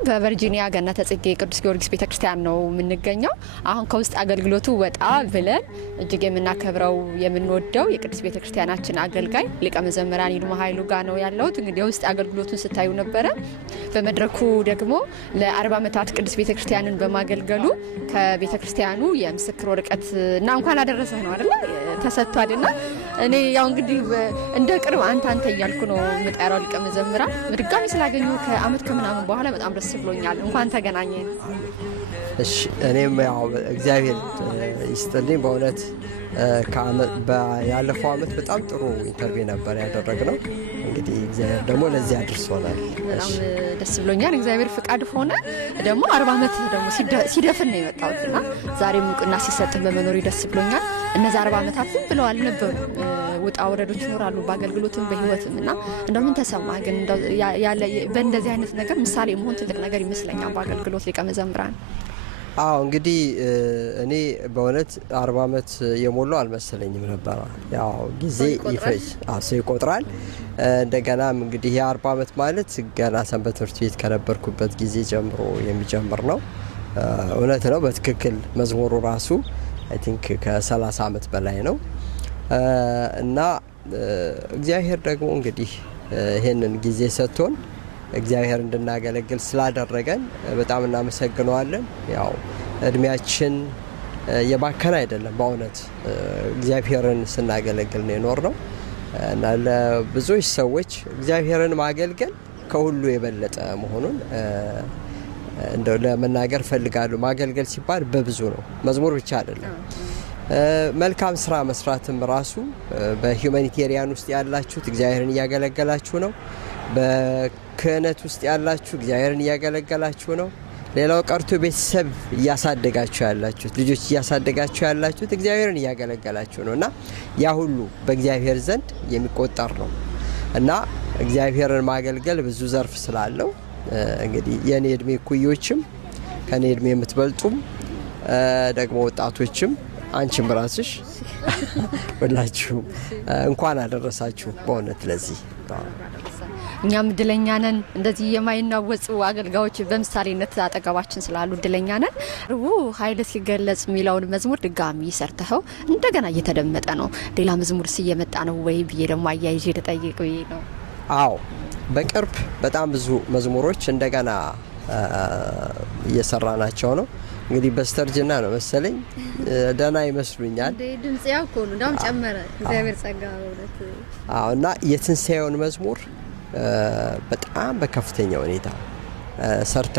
በቨርጂኒያ ገነተ ጽጌ ቅዱስ ጊዮርጊስ ቤተክርስቲያን ነው የምንገኘው። አሁን ከውስጥ አገልግሎቱ ወጣ ብለን እጅግ የምናከብረው የምንወደው የቅዱስ ቤተክርስቲያናችን አገልጋይ ሊቀ መዘምራን ይልማ ኃይሉ ጋር ነው ያለሁት። እንግዲህ የውስጥ አገልግሎቱን ስታዩ ነበረ። በመድረኩ ደግሞ ለ40 ዓመታት ቅዱስ ቤተክርስቲያንን በማገልገሉ ከቤተክርስቲያኑ የምስክር ወረቀት እና እንኳን አደረሰህ ነው አይደል ተሰጥቷልና እኔ ያው እንግዲህ እንደ ቅርብ አንተ እያልኩ ነው የምጠራው ሊቀ መዘምራን በድጋሚ ስላገኙ ከአመት ከምናምን በኋላ በጣም ደስ ብሎኛል። እንኳን ተገናኘን። እሺ እኔም ያው እግዚአብሔር ይስጥልኝ በእውነት ያለፈው አመት በጣም ጥሩ ኢንተርቪው ነበር ያደረግነው። እንግዲህ እግዚአብሔር ደግሞ ለዚህ አድርሶናል። በጣም ደስ ብሎኛል። እግዚአብሔር ፍቃድ ሆነ ደግሞ 40 ዓመት ደግሞ ሲደፍን ነው የመጣውና ዛሬም እውቅና ሲሰጥ በመኖሪ ደስ ብሎኛል። እነዛ 40 ዓመታት ዝም ብለው አልነበሩ። ውጣ ወረዶች ይኖራሉ በአገልግሎትም በህይወትም እና እንደው ምን ተሰማ ግን ያለ በእንደዚህ አይነት ነገር ምሳሌ መሆን ትልቅ ነገር ይመስለኛል በአገልግሎት ሊቀ መዘምራን። አዎ እንግዲህ እኔ በእውነት 40 ዓመት የሞላው አልመሰለኝም ነበር። ያው ጊዜ ይፈጅ ይቆጥራል። እንደገናም እንግዲህ የ40 ዓመት ማለት ገና ሰንበት ትምህርት ቤት ከነበርኩበት ጊዜ ጀምሮ የሚጀምር ነው። እውነት ነው በትክክል መዝሙሩ ራሱ አይ ቲንክ ከ30 ዓመት በላይ ነው እና እግዚአብሔር ደግሞ እንግዲህ ይሄንን ጊዜ ሰጥቶን እግዚአብሔር እንድናገለግል ስላደረገን በጣም እናመሰግነዋለን። ያው እድሜያችን የባከነ አይደለም በእውነት እግዚአብሔርን ስናገለግል ነው የኖርነው እና ለብዙዎች ሰዎች እግዚአብሔርን ማገልገል ከሁሉ የበለጠ መሆኑን እንደው ለመናገር ፈልጋለሁ። ማገልገል ሲባል በብዙ ነው፣ መዝሙር ብቻ አይደለም። መልካም ስራ መስራትም ራሱ በሂዩማኒቴሪያን ውስጥ ያላችሁት እግዚአብሔርን እያገለገላችሁ ነው። በክህነት ውስጥ ያላችሁ እግዚአብሔርን እያገለገላችሁ ነው። ሌላው ቀርቶ ቤተሰብ እያሳደጋችሁ ያላችሁት ልጆች እያሳደጋችሁ ያላችሁት እግዚአብሔርን እያገለገላችሁ ነው እና ያ ሁሉ በእግዚአብሔር ዘንድ የሚቆጠር ነው እና እግዚአብሔርን ማገልገል ብዙ ዘርፍ ስላለው እንግዲህ የኔ እድሜ ኩዮችም ከኔ እድሜ የምትበልጡም ደግሞ ወጣቶችም አንቺም ራስሽ ሁላችሁ እንኳን አደረሳችሁ በእውነት ለዚህ። እኛም እድለኛ ነን እንደዚህ የማይናወጹ አገልጋዮች በምሳሌነት አጠገባችን ስላሉ እድለኛ ነን። ኃይል ሲገለጽ የሚለውን መዝሙር ድጋሚ ሰርተኸው እንደገና እየተደመጠ ነው። ሌላ መዝሙርስ እየመጣ ነው ወይ ብዬ ደግሞ አያይዤ ልጠይቅ ብዬ ነው። አዎ በቅርብ በጣም ብዙ መዝሙሮች እንደገና እየሰራናቸው ነው። እንግዲህ በስተርጅና ነው መሰለኝ ደህና ይመስሉኛል። ድምጽ ያው እኮ ነው እንዳውም ጨመረ እግዚአብሔር ጸጋ ወለት። አዎ እና የትንሳኤውን መዝሙር በጣም በከፍተኛ ሁኔታ ሰርተ